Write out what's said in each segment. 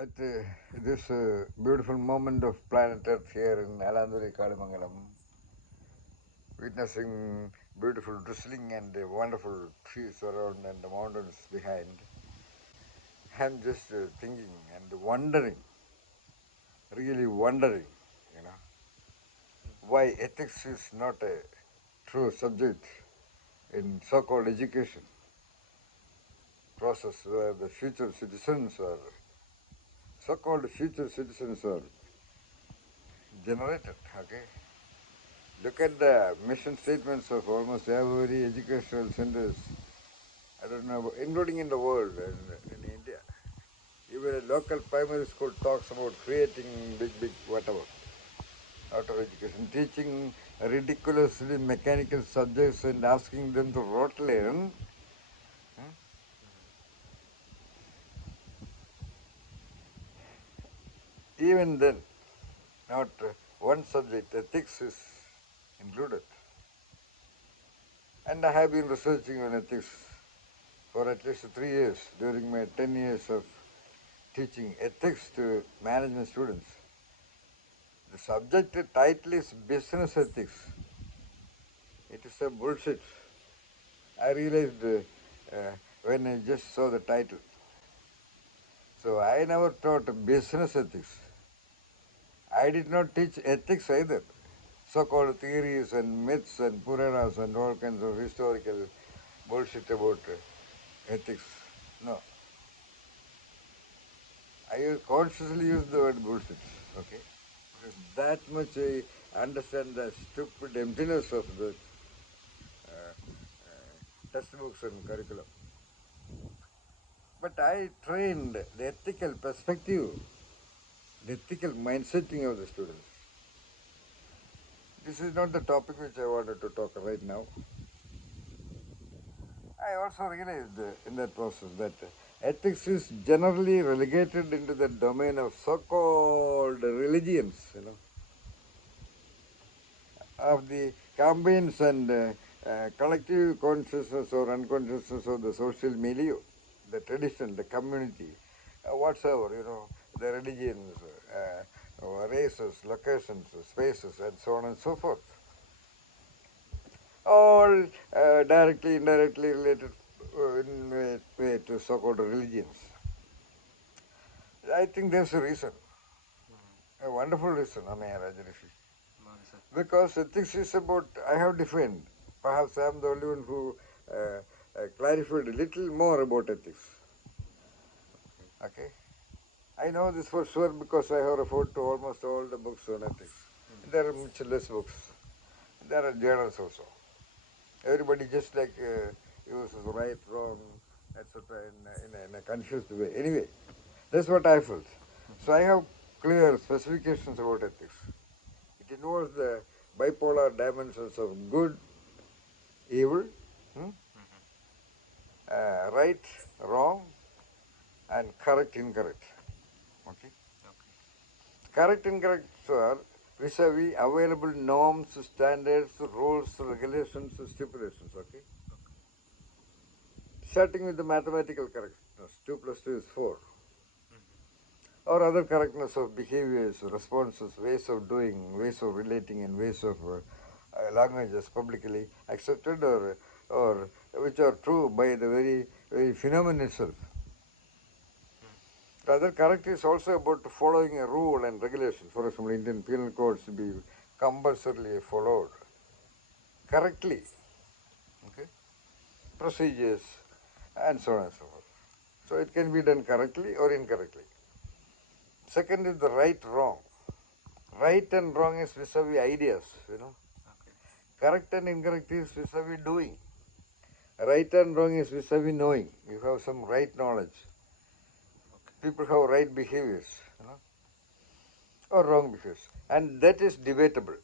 At this beautiful moment of planet Earth here in Alanduri Kalimangalam, witnessing beautiful drizzling and wonderful trees around and the mountains behind, I'm just thinking and wondering, really wondering, you know, why ethics is not a true subject in so-called education process where the future citizens or so-called future citizens are generated, okay? Look at the mission statements of almost every educational centers, I don't know, including in the world and in India. Even a local primary school talks about creating big whatever out of education, teaching ridiculously mechanical subjects and asking them to rote learn. Even then, not one subject, ethics is included. And I have been researching on ethics for at least 3 years during my 10 years of teaching ethics to management students. The subject title is business ethics. It is a bullshit. I realized when I just saw the title. So I never taught business ethics. I did not teach ethics either. So-called theories and myths and Puranas and all kinds of historical bullshit about ethics. No. I consciously use the word bullshit. Okay? Because that much I understand the stupid emptiness of the textbooks and curriculum. But I trained the ethical perspective, the ethical mindsetting of the students. This is not the topic which I wanted to talk right now. I also realized in that process that ethics is generally relegated into the domain of so-called religions, of the campaigns and collective consciousness or unconsciousness of the social milieu, the tradition, the community, whatsoever, the religions, races, locations, spaces, and so on and so forth. All directly, indirectly related in way to so-called religions. I think there's a reason, a wonderful reason, Amaya Rajarishi. Because ethics is about, I have defined, perhaps I am the only one who clarified a little more about ethics. Okay? I know this for sure because I have referred to almost all the books on ethics. There are much less books. There are journals also. Everybody just like uses right, wrong, etc. In a confused way. Anyway, that's what I felt. So I have clear specifications about ethics. It involves the bipolar dimensions of good, evil, hmm? Right, wrong, and correct, incorrect. Okay? Correct, incorrect are vis-a-vis available norms, standards, rules, regulations, stipulations. Okay? Starting with the mathematical correctness, 2 plus 2 is 4. Or other correctness of behaviors, responses, ways of doing, ways of relating, and ways of languages publicly accepted or which are true by the very phenomenon itself. The other correct is also about following a rule and regulation. For example, Indian penal codes to be compulsorily followed correctly. Okay? Procedures and so on and so forth. So it can be done correctly or incorrectly. Second is the right wrong. Right and wrong is vis-a-vis ideas. Correct and incorrect is vis-a-vis doing. Right and wrong is vis-a-vis knowing. You have some right knowledge. People have right behaviors, or wrong behaviors. And that is debatable.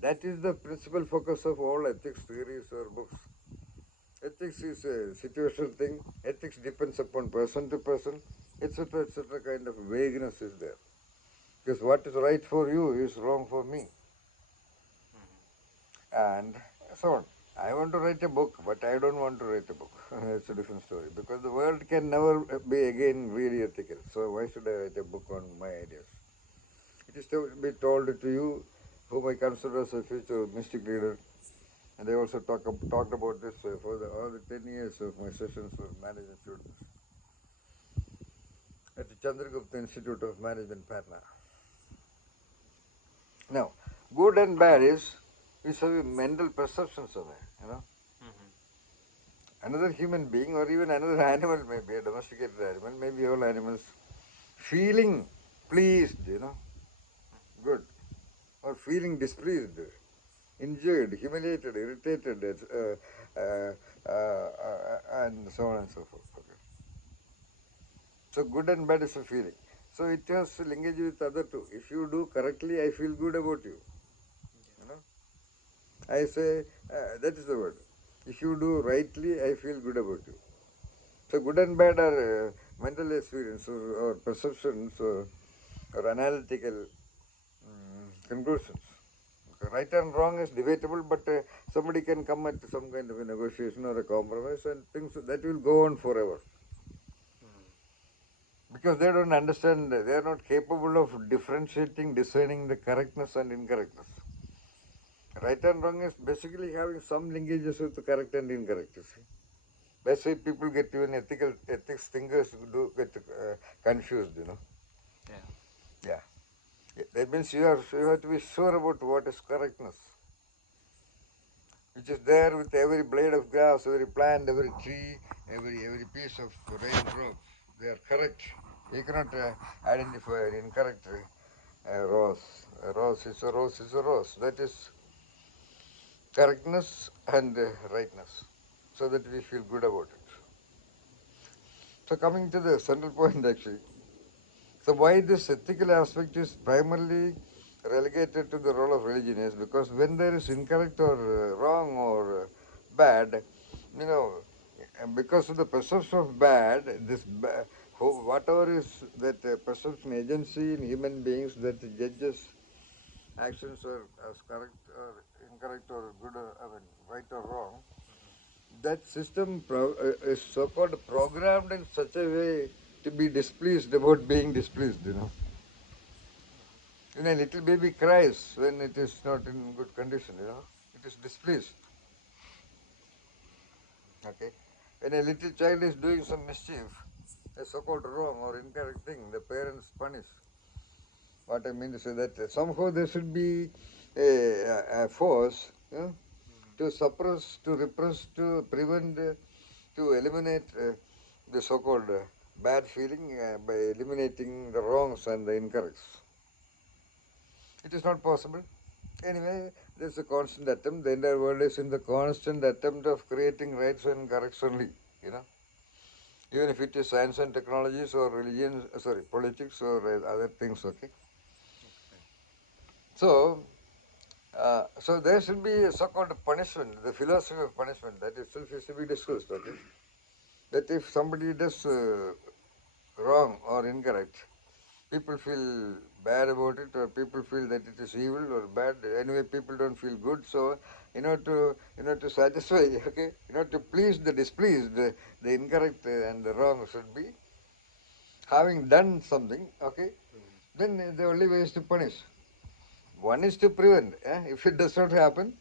That is the principal focus of all ethics theories or books. Ethics is a situational thing. Ethics depends upon person to person, etc. Kind of vagueness is there. Because what is right for you is wrong for me. And so on. I want to write a book, but I don't want to write a book. It's a different story. Because the world can never be again really ethical. So why should I write a book on my ideas? It is to be told to you, whom I consider as a future mystic leader. And I also talked about this for all the 10 years of my sessions for management students at the Chandragupta Institute of Management, Patna. Now, good and bad is have mental perceptions of it, you know. Another human being or even another animal, maybe a domesticated animal, maybe all animals, feeling pleased, you know, good, or feeling displeased, injured, humiliated, irritated, and so on and so forth. Okay. So good and bad is a feeling. So it has linkage with other two. If you do correctly, I feel good about you. You know, I say that is the word. If you do rightly, I feel good about you. So good and bad are mental experience or perceptions or analytical conclusions. Okay, right and wrong is debatable, but somebody can come at some kind of a negotiation or a compromise, and things that will go on forever. Because they don't understand, they are not capable of differentiating, discerning the correctness and incorrectness. Right and wrong is basically having some linkages with the correct and incorrect. You see. That's why people get even ethics thinkers do get confused, you know. Yeah. That means you have to be sure about what is correctness, which is there with every blade of grass, every plant, every tree, every piece of raindrop. They are correct. You cannot identify an incorrect rose. A rose is a rose is a rose. That is correctness and rightness, so that we feel good about it. So coming to the central point actually, so why this ethical aspect is primarily relegated to the role of religion is because when there is incorrect or wrong or bad, you know, because of the perception of bad, whatever is that perception agency in human beings that judges actions are as correct or incorrect or good or right or wrong, that system is so-called programmed in such a way to be displeased about being displeased, you know. When a little baby cries when it is not in good condition, you know, it is displeased. Okay. When a little child is doing some mischief, a so-called wrong or incorrect thing, the parents punish. What I mean to say that somehow there should be a force, you know, to suppress, to repress, to prevent, to eliminate the so-called bad feeling by eliminating the wrongs and the incorrects. It is not possible. Anyway, there's a constant attempt. The entire world is in the constant attempt of creating rights and corrects only, you know. Even if it is science and technologies or religion, politics or other things, okay. So, so there should be a so-called punishment, the philosophy of punishment, that itself is to be discussed, okay. That if somebody does wrong or incorrect, people feel bad about it or people feel that it is evil or bad. Anyway, people don't feel good. So, to satisfy, okay, to please the displeased, the incorrect and the wrong should be having done something, okay, then the only way is to punish. One is to prevent, if it does not happen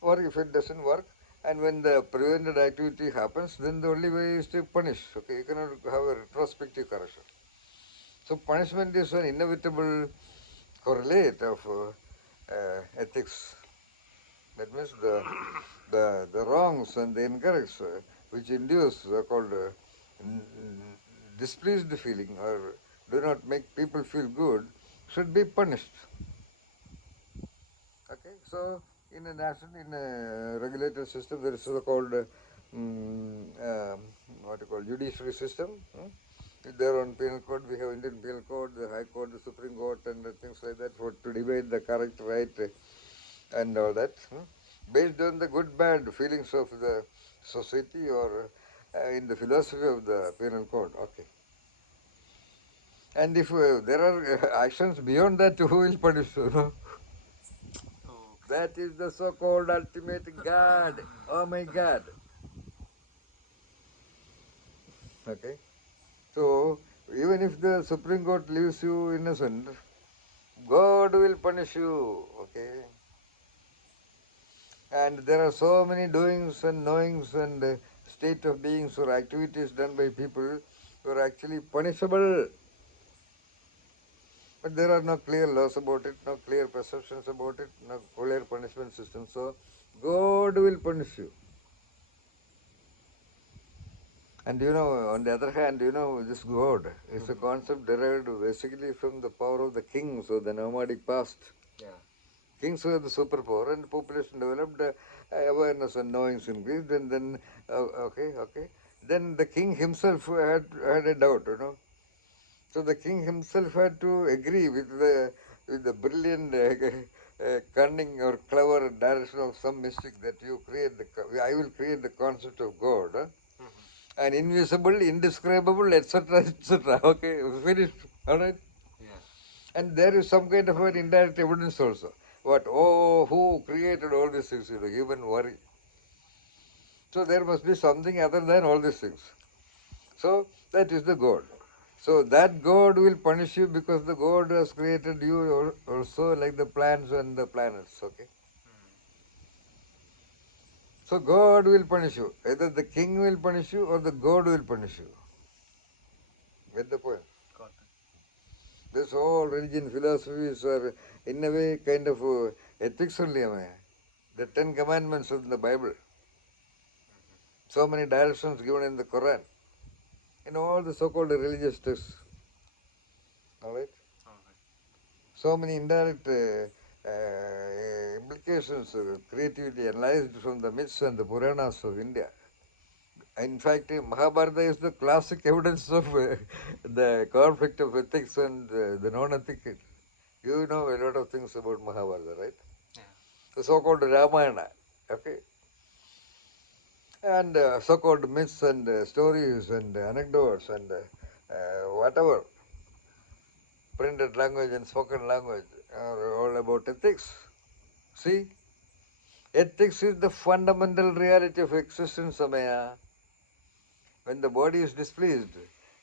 or if it doesn't work. And when the prevented activity happens, then the only way is to punish. Okay, you cannot have a retrospective correction. So punishment is an inevitable correlate of ethics. That means the wrongs and the incorrects which induce called displeased feeling or do not make people feel good should be punished. Okay, so in a regulated system, there is so-called what you call judiciary system. There on penal code, we have Indian penal code, the High Court, the Supreme Court, and things like that for to debate the correct, right, and all that, based on the good, bad feelings of the society or in the philosophy of the penal code. Okay. And if there are actions beyond that, who will punish? You know? That is the so-called ultimate God. Oh my God. Okay. So even if the Supreme Court leaves you innocent, God will punish you. Okay. And there are so many doings and knowings and state of beings or activities done by people who are actually punishable. But there are no clear laws about it, no clear perceptions about it, no clear punishment system. So God will punish you. And on the other hand, this God is a concept derived basically from the power of the kings of the nomadic past. Yeah. Kings were the superpower, and population developed, awareness and knowings increased, and then, okay. Then the king himself had a doubt. So the king himself had to agree with the brilliant, cunning or clever direction of some mystic that I will create the concept of God. And invisible, indescribable, etc., etc. Okay, finished. All right. Yeah. And there is some kind of an indirect evidence also. What? Oh, who created all these things? Human worry. So there must be something other than all these things. So that is the God. So that God will punish you because the God has created you also like the plants and the planets. Okay. So God will punish you. Either the king will punish you or the God will punish you. Get the point? Got it. This whole religion philosophies are in a way kind of ethics only. The 10 Commandments of the Bible. So many directions given in the Quran. All the so-called religious texts. Alright? Alright. So many indirect implications, creatively analyzed from the myths and the Puranas of India. In fact, Mahabharata is the classic evidence of the conflict of ethics and the non-ethical. You know a lot of things about Mahabharata, right? Yeah. The so-called Ramayana, okay? And so-called myths and stories and anecdotes and whatever, printed language and spoken language are all about ethics. See, ethics is the fundamental reality of existence, Samaya. When the body is displeased,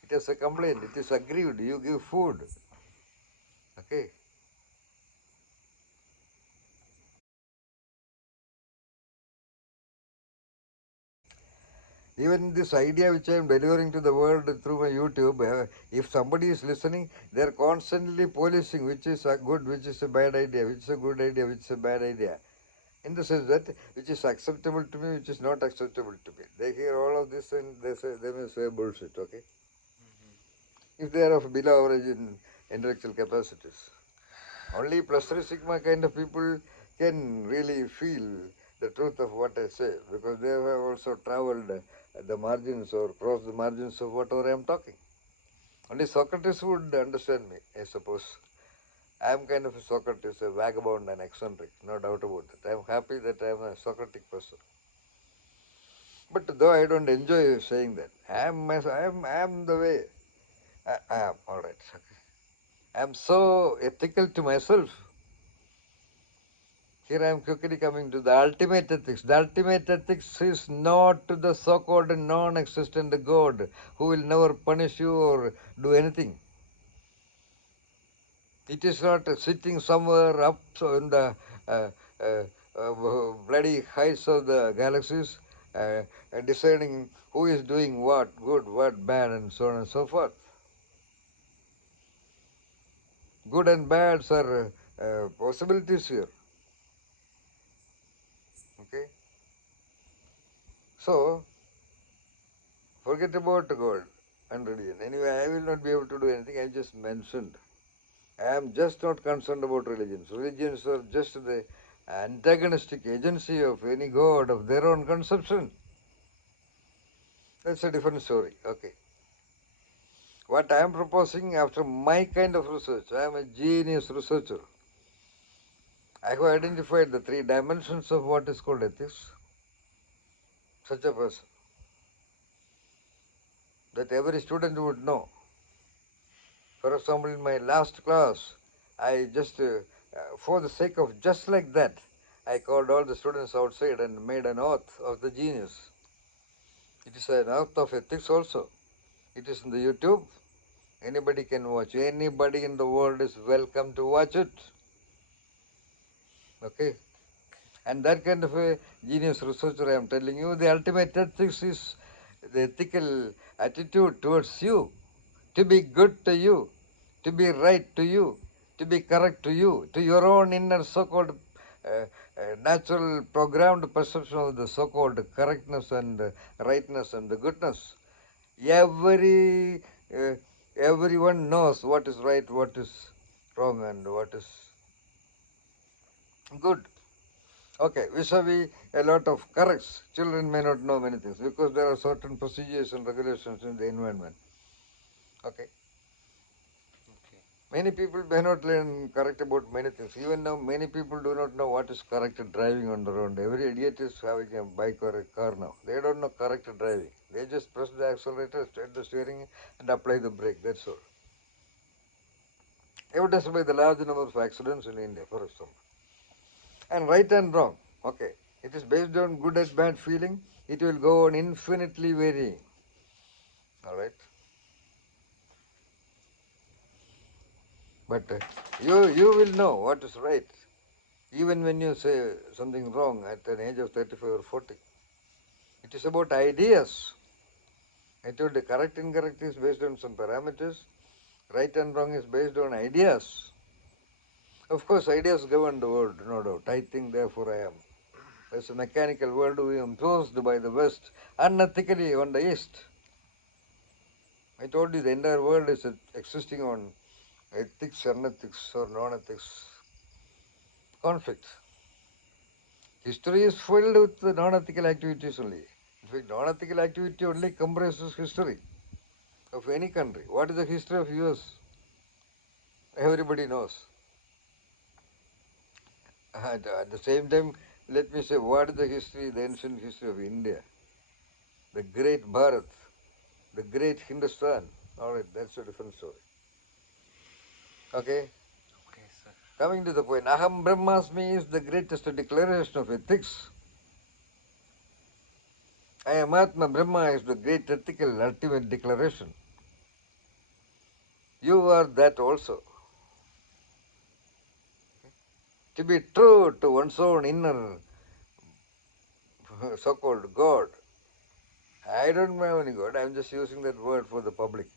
it has a complaint, it is aggrieved, you give food. Okay. Even this idea which I am delivering to the world through my YouTube, if somebody is listening, they are constantly policing which is a good, which is a bad idea, which is a good idea, which is a bad idea. In the sense that which is acceptable to me, which is not acceptable to me. They hear all of this and they may say bullshit, okay? If they are of below average in intellectual capacities. Only plus 3 sigma kind of people can really feel the truth of what I say because they have also traveled the margins or crossed the margins of whatever I am talking. Only Socrates would understand me, I suppose. I am kind of a Socrates, a vagabond and eccentric, no doubt about it. I am happy that I am a Socratic person. But though I don't enjoy saying that, I am the way. I am, all right. I am so ethical to myself. Here I am quickly coming to the ultimate ethics. The ultimate ethics is not to the so-called non-existent God who will never punish you or do anything. It is not sitting somewhere up in the uh, bloody heights of the galaxies, deciding who is doing what good, what bad, and so on and so forth. Good and bad are possibilities here. Okay? So, forget about God and religion. Anyway, I will not be able to do anything. I just mentioned. I am just not concerned about religions. Religions are just the antagonistic agency of any God of their own conception. That's a different story. Okay. What I am proposing after my kind of research, I am a genius researcher. I have identified the 3 dimensions of what is called ethics. Such a person that every student would know. For example, in my last class, I just, for the sake of just like that, I called all the students outside and made an oath of the genius. It is an oath of ethics also. It is in the YouTube. Anybody can watch. Anybody in the world is welcome to watch it. Okay? And that kind of a genius researcher, I am telling you, the ultimate ethics is the ethical attitude towards you, to be good to you, to be right to you, to be correct to you, to your own inner so-called natural programmed perception of the so-called correctness and rightness and the goodness. Every everyone knows what is right, what is wrong, and what is good. Okay, vis-a-vis a lot of corrects. Children may not know many things because there are certain procedures and regulations in the environment. Okay. Many people may not learn correct about many things. Even now, many people do not know what is correct driving on the road. Every idiot is having a bike or a car now. They don't know correct driving. They just press the accelerator, straight the steering, and apply the brake. That's all. Evidenced by the large number of accidents in India, for example. And right and wrong. Okay. It is based on good and bad feeling. It will go on infinitely varying. All right. But you will know what is right, even when you say something wrong at an age of 35 or 40. It is about ideas. I told you correct incorrect is based on some parameters. Right and wrong is based on ideas. Of course, ideas govern the world, no doubt. I think, therefore I am. There's a mechanical world we imposed by the West unethically on the East. I told you the entire world is existing on ethics, unethics, or non-ethics conflict. History is filled with non-ethical activities only. In fact, non-ethical activity only comprises history of any country. What is the history of US? Everybody knows. At the same time, let me say, what is the history, the ancient history of India? The great Bharat, the great Hindustan. All right, that's a different story. Okay? Okay, sir. Coming to the point, Aham Brahmasmi is the greatest declaration of ethics. I am Atma Brahma is the great ethical ultimate declaration. You are that also. To be true to one's own inner so-called God. I don't have any God, I'm just using that word for the public.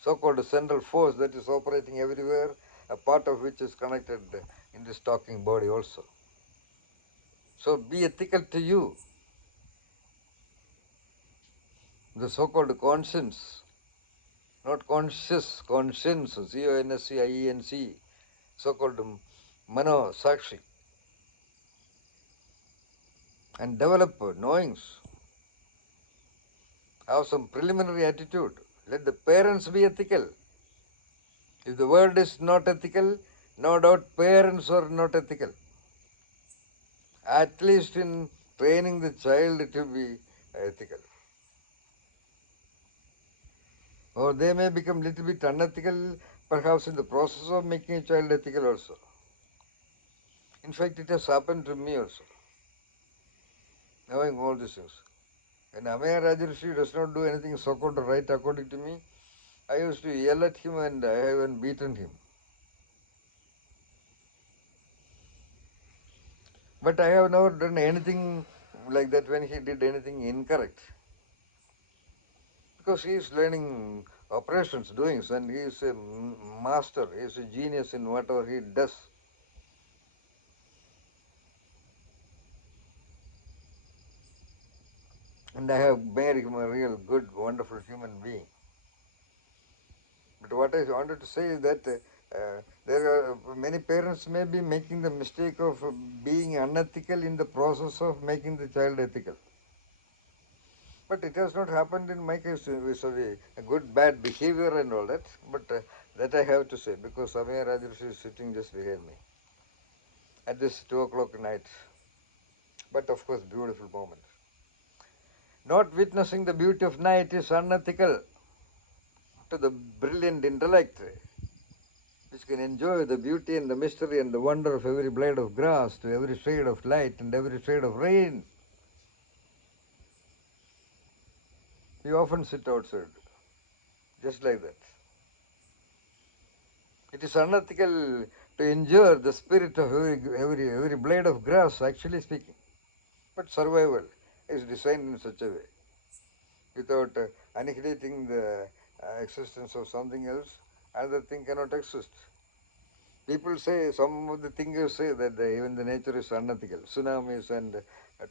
So-called central force that is operating everywhere, a part of which is connected in this talking body also. So be ethical to you. The so-called conscience, not conscious, conscience, C-O-N-S-C-I-E-N-C, so-called mano, sakshi, and develop knowings. Have some preliminary attitude. Let the parents be ethical. If the world is not ethical, no doubt parents are not ethical. At least in training the child to be ethical. Or they may become little bit unethical, perhaps in the process of making a child ethical also. In fact, it has happened to me also, knowing all these things. When Amaya Rajarshi does not do anything so-called right according to me, I used to yell at him and I have even beaten him. But I have never done anything like that when he did anything incorrect. Because he is learning operations, doings, and he is a master, he is a genius in whatever he does. And I have made him a real good, wonderful human being. But what I wanted to say is that there are many parents may be making the mistake of being unethical in the process of making the child ethical. But it has not happened in my case with a good, bad behavior and all that. But that I have to say because Samaya Rajarshi is sitting just behind me at this 2 o'clock night. But of course, beautiful moment. Not witnessing the beauty of night is unethical to the brilliant intellect, which can enjoy the beauty and the mystery and the wonder of every blade of grass, to every shade of light and every shade of rain. We often sit outside, just like that. It is unethical to injure the spirit of every blade of grass, actually speaking. But survival is designed in such a way, without annihilating the existence of something else, another thing cannot exist. People say, some of the thinkers say that even the nature is unethical. Tsunamis and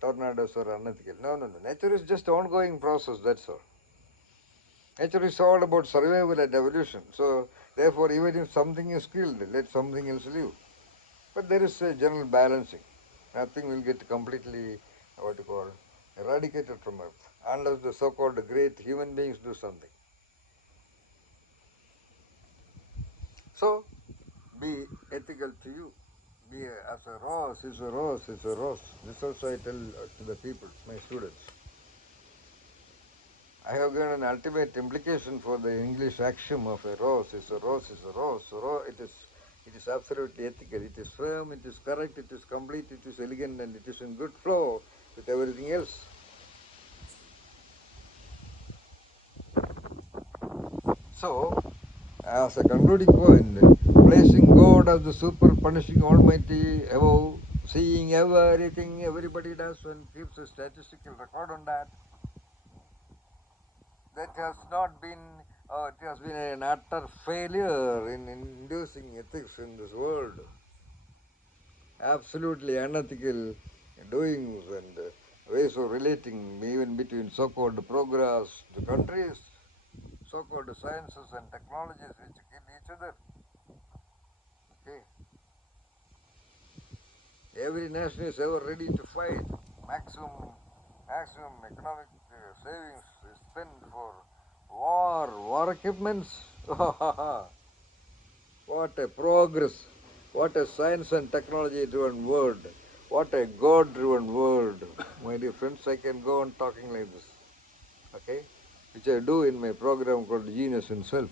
tornadoes are unethical. No. Nature is just ongoing process, that's all. Nature is all about survival and evolution. So, therefore, even if something is killed, let something else live. But there is a general balancing. Nothing will get completely, what you call, eradicated from Earth, unless the so-called great human beings do something. So, be ethical to you. Be as a rose is a rose is a rose. This also I tell to the people, my students. I have given an ultimate implication for the English axiom of a rose is a rose is a rose. So it is absolutely ethical. It is firm, it is correct, it is complete, it is elegant, and it is in good flow with everything else. So, as a concluding point, placing God as the super punishing almighty above, seeing everything everybody does and keeps a statistical record on that, that has not been, it has been an utter failure in inducing ethics in this world. Absolutely unethical doings and ways of relating, even between so-called progress to countries, so-called sciences and technologies which kill each other. Okay. Every nation is ever ready to fight. Maximum economic savings is spent for war equipments. What a progress! What a science and technology driven world! What a God driven world! My dear friends, I can go on talking like this. Okay? Which I do in my program called Genius in Self.